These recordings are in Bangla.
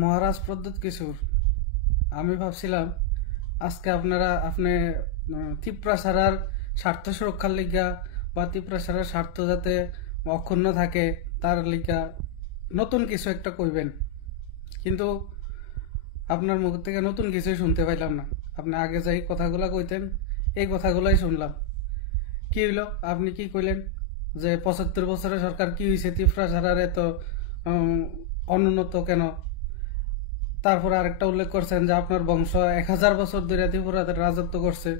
মহারাজ প্রদ্যুৎ কিশোর, আমি ভাবছিলাম আজকে আপনি তিপ্রাসারার স্বার্থ সুরক্ষার লিগা বা তিপ্রাসারার স্বার্থ যাতে অক্ষুণ্ণ থাকে তার লিগা নতুন কিছু একটা কইবেন, কিন্তু আপনার মুখ থেকে নতুন কিছুই শুনতে পাইলাম না। আপনি আগে যাই কথাগুলা কইতেন, এই কথাগুলাই শুনলাম। কি হইলো? আপনি কি কইলেন যে ৭৫ বছরের সরকার কি হয়েছে, তিপ্রাসারার এত অনুন্নত কেন? তারপরে আরেকটা উল্লেখ করছেন যে আপনার বংশ ১০০০ বছর ধরে ত্রিপুরাতে রাজত্ব করছে।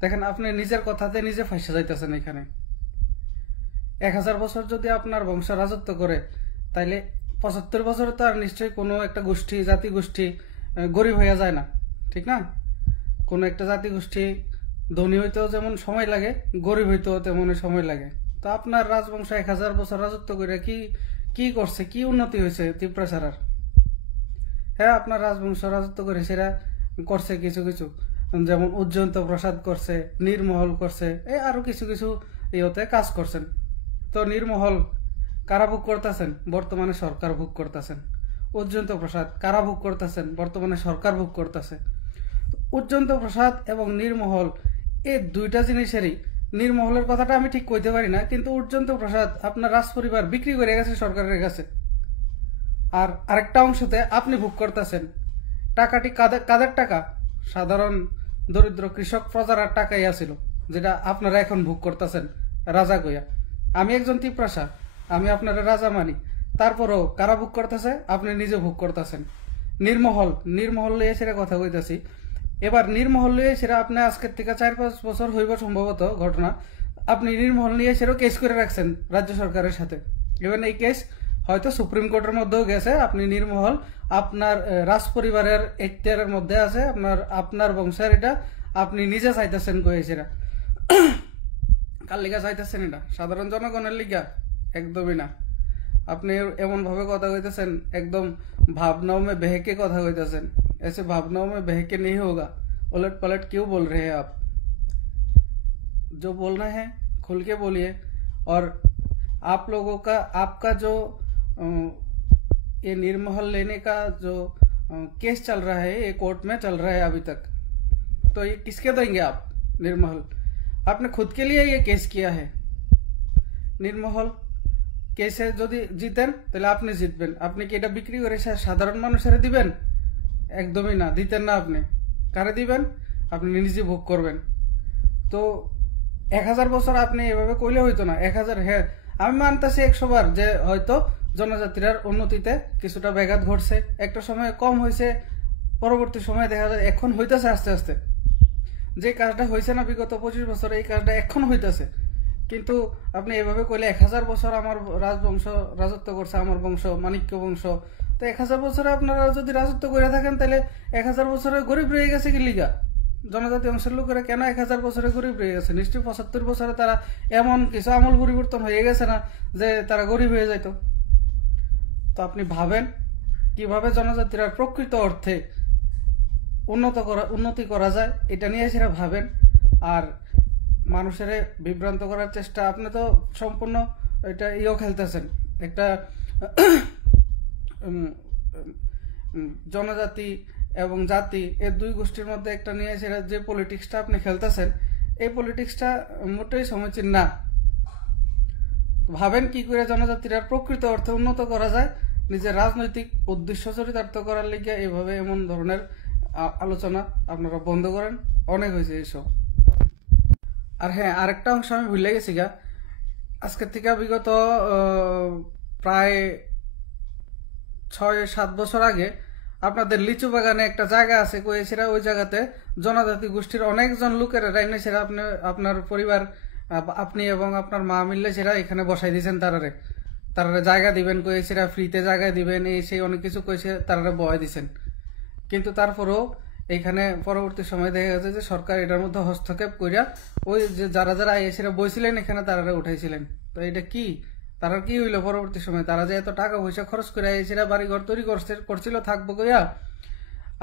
দেখেন, আপনি নিজের কথাতে নিজে ফাঁসে যাইতেছেন। এখানে ১০০০ বছর যদি আপনার বংশ রাজত্ব করে, তাইলে ৭৫ বছরে তো আর নিশ্চয়ই কোনো একটা গোষ্ঠী, জাতি গোষ্ঠী গরিব হইয়া যায় না, ঠিক না? কোনো একটা জাতি গোষ্ঠী ধনী হইতেও যেমন সময় লাগে, গরিব হইতেও তেমনই সময় লাগে। তো আপনার রাজবংশ ১০০০ বছর রাজত্ব করে কি কি করছে, কি উন্নতি হয়েছে তিপ্রাসারার? হ্যাঁ, আপনার রাজবংশ রাজত্ব করে সেরা করছে কিছু কিছু, যেমন উজ্জয়ন্ত প্রসাদ করছে, নীরমহল করছে, এই আরো কিছু কিছু ইয়েতে কাজ করছেন। তো নীরমহল কারা ভোগ করতেছেন? বর্তমানে সরকার ভোগ করতেছেন। উজ্জয়ন্ত প্রসাদ কারা ভোগ করতেছেন? বর্তমানে সরকার ভোগ করতেছে। উজ্জয়ন্ত প্রসাদ এবং নীরমহল এই দুইটা জিনিসেরই, নীরমহলের কথাটা আমি ঠিক কইতে পারি না, কিন্তু উজ্জয়ন্ত প্রসাদ আপনার রাজপরিবার বিক্রি করে গেছে সরকারের কাছে। আর আরেকটা অংশতে আপনি ভোগ করতেছেন। টাকাটি কাদের টাকা? সাধারণ দরিদ্র কৃষক প্রজার টাকাই আছিল, যেটা আপনারা এখন ভোগ করতেছেন রাজা কইয়া। আমি একজন তিপ্রাসা, আমি আপনারা রাজা মানি, তারপরও কারা ভোগ করতেছে? আপনি নিজে ভোগ করতেছেন। নির্মহল লিয়ে সেটা কথা কইতাছি। এবার নির্মহল লিয়ে সেটা আপনি আজকের থেকে ৪-৫ বছর হইব সম্ভবত ঘটনা, আপনি নির্মহল নিয়ে সেটাও কেস করে রাখছেন রাজ্য সরকারের সাথে। এবার এই কেস হয়তো সুপ্রিম কোর্টের মধ্যেও গেছে। আপনি নির্মহল আপনার রাজ পরিবারের এখতিয়ারের মধ্যে আছে, আপনার বংশের, এটা আপনি নিজে চাইতেছেন কয়েছেরা। কার লিগা চাইতেছেন? এটা সাধারণ জনগণের লিগা? একদমই না। আপনি এমন ভাবে কথা কইতেছেন, একদম भावनाओं में बह के কথা কইতেছেন। ऐसे भावनाओं में बह के नहीं होगा। उलट पलट क्यों बोल रहे हैं आप? जो बोलना है खुल के बोलिए। और आप लोगों का, आपका जो ये निर्महल लेने का जो केस चल रहा है, ये कोर्ट में चल रहा है अभी तक। तो ये किसके देंगे आप? निर्महल आपने खुद के लिए ये केस किया है। निर्महल কেসে যদি জিতেন তাহলে আপনি জিতবেন। আপনি কি এটা বিক্রি করে সাধারণ মানুষের দিবেন? একদমই না, দিতেন না। আপনি কারে দিবেন? আপনি নিজে ভোগ করবেন। তো ১০০০ বছর আপনি এভাবে কইলে হইতো না। ১০০০, হ্যাঁ আমি মানতেছি ১০০ বার যে হয়তো জনজাতির উন্নতিতে কিছুটা ব্যাঘাত ঘটছে, একটা সময় কম হয়েছে, পরবর্তী সময় দেখা যায় এখন হইতেছে আস্তে আস্তে। যে কাজটা হয়েছে না বিগত ২৫ বছর, এই কাজটা এখন হইতেছে। কিন্তু আপনি এভাবে কইলে ১০০০ বছর আমার রাজবংশ রাজত্ব করছে, আমার বংশ মাণিক্য বংশ। তো ১০০০ বছরে আপনারা যদি রাজত্ব করে থাকেন, তাহলে ১০০০ বছরে গরিব রয়ে গেছে কি লিগা? জনজাতি অংশের লোকেরা কেন ১০০০ বছরে গরিব রয়ে গেছে? নিশ্চয়ই ৭৫ বছরে তারা এমন কিছু আমল পরিবর্তন হয়ে গেছে না যে তারা গরিব হয়ে যাইত। তো আপনি ভাবেন কিভাবে জনজাতিরা প্রকৃত অর্থে উন্নতি করা যায়, এটা নিয়ে সেটা ভাবেন। আর মানুষের বিভ্রান্ত করার চেষ্টা, আপনি তো সম্পূর্ণ এটা খেলতেছেন একটা জনজাতি এবং জাতি, এই দুই গোষ্ঠীর মধ্যে একটা নিয়ে সেটা যে পলিটিক্সটা আপনি খেলতেছেন, এই পলিটিক্সটা মোটেই সমীচীন না। ভাবেন কি করে জনজাতির প্রকৃত অর্থে উন্নত করা যায়, নিজের রাজনৈতিক উদ্দেশ্য চরিতার্থ করার লিগে এইভাবে এমন ধরনের আলোচনা আপনারা বন্ধ করেন। অনেক হয়েছে এইসব। আর হ্যাঁ, আরেকটা অংশ আমি ভুলে গেছি গা। আজকের থেকে বিগত প্রায় ৬-৭ বছর আগে আপনাদের লিচু বাগানে একটা জায়গা আছে কয়েছেরা, ওই জায়গাতে জনজাতি গোষ্ঠীর অনেকজন লোকেরা রাইনে সেরা আপনার পরিবার, আপনি এবং আপনার মা মিললে সেরা এখানে বসাই দিয়েছেন। তারারে জায়গা দিবেন কয়েছেরা, ফ্রিতে জায়গা দিবেন, এই সেই অনেক কিছু কয়েছে, তারারে বয় দিছেন। কিন্তু তারপরেও এইখানে পরবর্তী সময় দেখা গেছে যে সরকার এটার মধ্যে হস্তক্ষেপ করিয়া ওই যে যারা এসেরা বইছিলেন এখানে তারা উঠাইছিলেন। তো এটা কি, তারা কি হইলো পরবর্তী সময়? তারা যে এত টাকা পয়সা খরচ করে এসেরা বাড়িঘর তৈরি করছিল থাকবো কইয়া,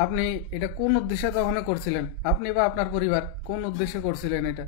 আপনি এটা কোন উদ্দেশ্যে তখন করছিলেন? আপনি বা আপনার পরিবার কোন উদ্দেশ্যে করছিলেন এটা?